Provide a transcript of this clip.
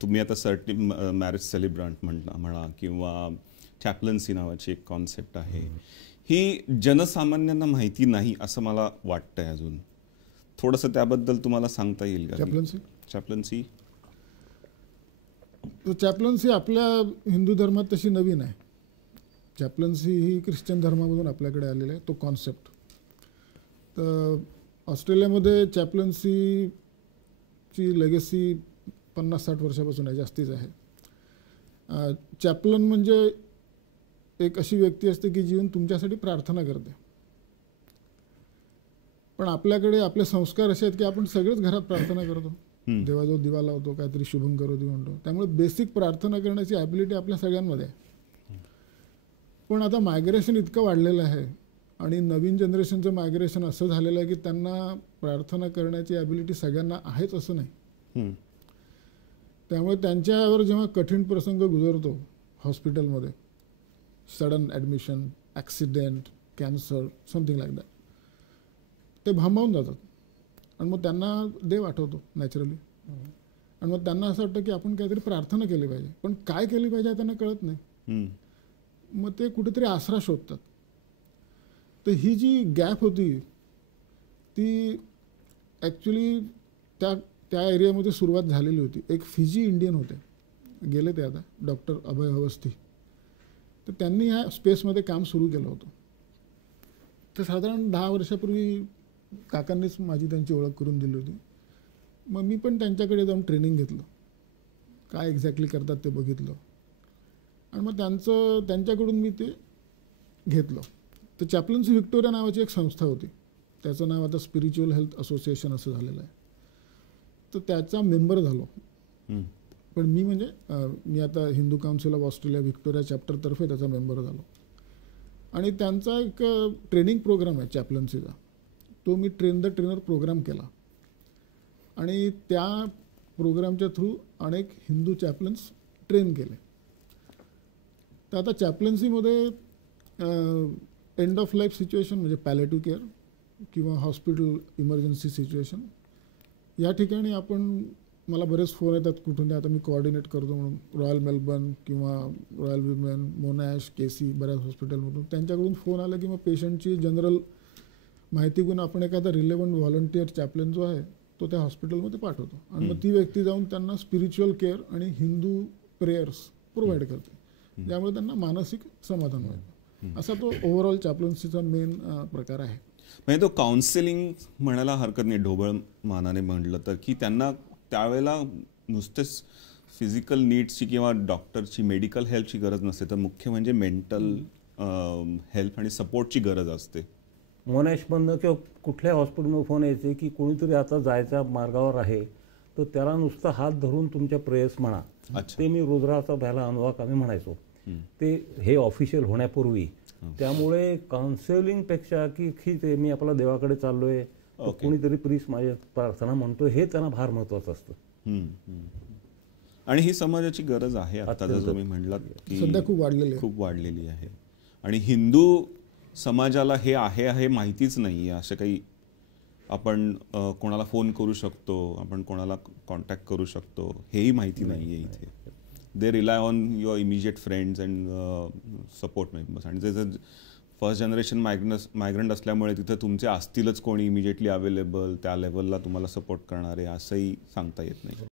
तुम्ही आता मॅरेज सेलिब्रंट म्हणा किंवा चॅप्लन्सी नावाची एक कॉन्सेप्ट आहे, ही जनसामान्यांना माहिती नाही असं मला वाटतंय. अजून थोडंसं त्याबद्दल तुम्हाला सांगता येईल का? चॅप्लन्सी चॅप्लन्सी आपल्या हिंदू धर्मात तशी नवीन आहे. चॅप्लन्सी ही ख्रिश्चन धर्मामधून आपल्याकडे आलेला आहे तो कॉन्सेप्ट. तर ऑस्ट्रेलियामध्ये चॅप्लन्सीची लेगसी 50-60 वर्षापासून आहे, जास्तीच आहे. चॅप्लन म्हणजे एक अशी व्यक्ती असते की जी तुमच्यासाठी प्रार्थना करते. पण आपल्याकडे आपले संस्कार असे आहेत की आपण सगळेच घरात प्रार्थना करतो, देवाजवळ दिवा लावतो, काहीतरी शुभम करोती म्हणतो. त्यामुळे बेसिक प्रार्थना करण्याची ॲबिलिटी आपल्या सगळ्यांमध्ये आहे. पण आता मायग्रेशन इतकं वाढलेलं आहे आणि नवीन जनरेशनचं मायग्रेशन असं झालेलं आहे की त्यांना प्रार्थना करण्याची ॲबिलिटी सगळ्यांना आहेच असं नाही. त्यामुळे त्यांच्यावर जेव्हा कठीण प्रसंग गुजरतो हॉस्पिटलमध्ये, sudden admission, accident, cancer, something like that, ते भांबावून जातात आणि मग त्यांना देव आठवतो नॅचरली. आणि मग त्यांना असं वाटतं की आपण काहीतरी प्रार्थना केली पाहिजे, पण काय केली पाहिजे त्यांना कळत नाही. मग ते कुठेतरी आसरा शोधतात. तर ही जी गॅप होती ती ॲक्च्युली त्या एरियामध्ये सुरुवात झालेली होती. एक फिजी इंडियन होते, गेले ते आता, डॉक्टर अभय अवस्थी. तर त्यांनी ह्या स्पेसमध्ये काम सुरू केलं होतं. तर साधारण 10 वर्षापूर्वी काकांनीच माझी त्यांची ओळख करून दिली होती. मग मी पण त्यांच्याकडे जाऊन ट्रेनिंग घेतलं, काय एक्झॅक्टली करतात ते बघितलं आणि मग त्यांच्याकडून मी ते घेतलं. तर चॅप्लन्सी व्हिक्टोरिया नावाची एक संस्था होती, त्याचं नाव आता स्पिरिच्युअल हेल्थ असोसिएशन असं झालेलं आहे. तर त्याचा मेंबर झालो. पण मी आता Hindu Council of Australia Victoria चॅप्टरतर्फे त्याचा मेंबर झालो. आणि त्यांचा एक ट्रेनिंग प्रोग्राम आहे चॅप्लन्सीचा, तो मी ट्रेन द ट्रेनर प्रोग्राम केला आणि त्या प्रोग्रामच्या थ्रू अनेक हिंदू चॅप्लन्स ट्रेन केले. तर आता चॅप्लन्सीमध्ये एंड ऑफ लाईफ सिच्युएशन म्हणजे पॅलेटिव्ह केअर किंवा हॉस्पिटल इमर्जन्सी सिच्युएशन, या ठिकाणी मला बरेच फोन येतात कुठून. आता मी कोऑर्डिनेट करतो म्हणून रॉयल मेलबर्न किंवा रॉयल विमेन, मोनॅश, केसी, बऱ्याच हॉस्पिटलमधून त्यांच्याकडून फोन आला की मग पेशंटची जनरल माहिती घेऊन आपण एखादा रिलेव्हंट व्हॉलंटियर चॅप्लन जो आहे तो त्या हॉस्पिटलमध्ये पाठवतो आणि मग ती व्यक्ती जाऊन त्यांना स्पिरिच्युअल केअर आणि हिंदू प्रेयर्स प्रोव्हाइड करते, ज्यामुळे त्यांना मानसिक समाधान मिळतं. असा तो ओव्हरऑल चॅप्लन्सीचा मेन प्रकार आहे. म्हणजे तो काउन्सिलिंग म्हणायला हरकत नाही, ढोबळ मानाने म्हटलं तर, की त्यांना त्यावेळेला नुसतेच फिजिकल नीड्सची किंवा डॉक्टरची मेडिकल हेल्पची गरज नसते, तर मुख्य म्हणजे मेंटल हेल्प आणि सपोर्टची गरज असते. मोनॅशमधनं किंवा कुठल्या हॉस्पिटलमध्ये फोन यायचे की कोणीतरी आता जायच्या मार्गावर आहे, तर त्याला नुसतं हात धरून तुमच्या प्रेयर्स म्हणा. ते मी रुद्राचा पहिला अनुवाक आम्ही म्हणायचो ते हे ऑफिशियल होण्यापूर्वी. त्यामुळे काउन्सिलिंगपेक्षा की ते मी आपला देवाकडे चाललोय, कोणीतरी प्रीस्ट माझ्या प्रार्थना म्हणतोय, हे त्यांना फार महत्त्वाचं असतं. आणि ही समाजाची गरज आहे आता, जर तुम्ही म्हणलात की सध्या खूप वाढलेली आहे. आणि हिंदू समाजाला हे आहे माहितीच नाही आहे. असं काही आपण कोणाला फोन करू शकतो, आपण कोणाला कॉन्टॅक्ट करू शकतो, हेही माहिती नाही आहे इथे. They rely on your immediate friends and support members. आणि जे फर्स्ट जनरेशन मायग्रंट असल्यामुळे तिथे तुमचे असतीलच कोणी इमिजिएटली अवेलेबल त्या लेवलला तुम्हाला सपोर्ट करणारे, असंही सांगता येत नाही.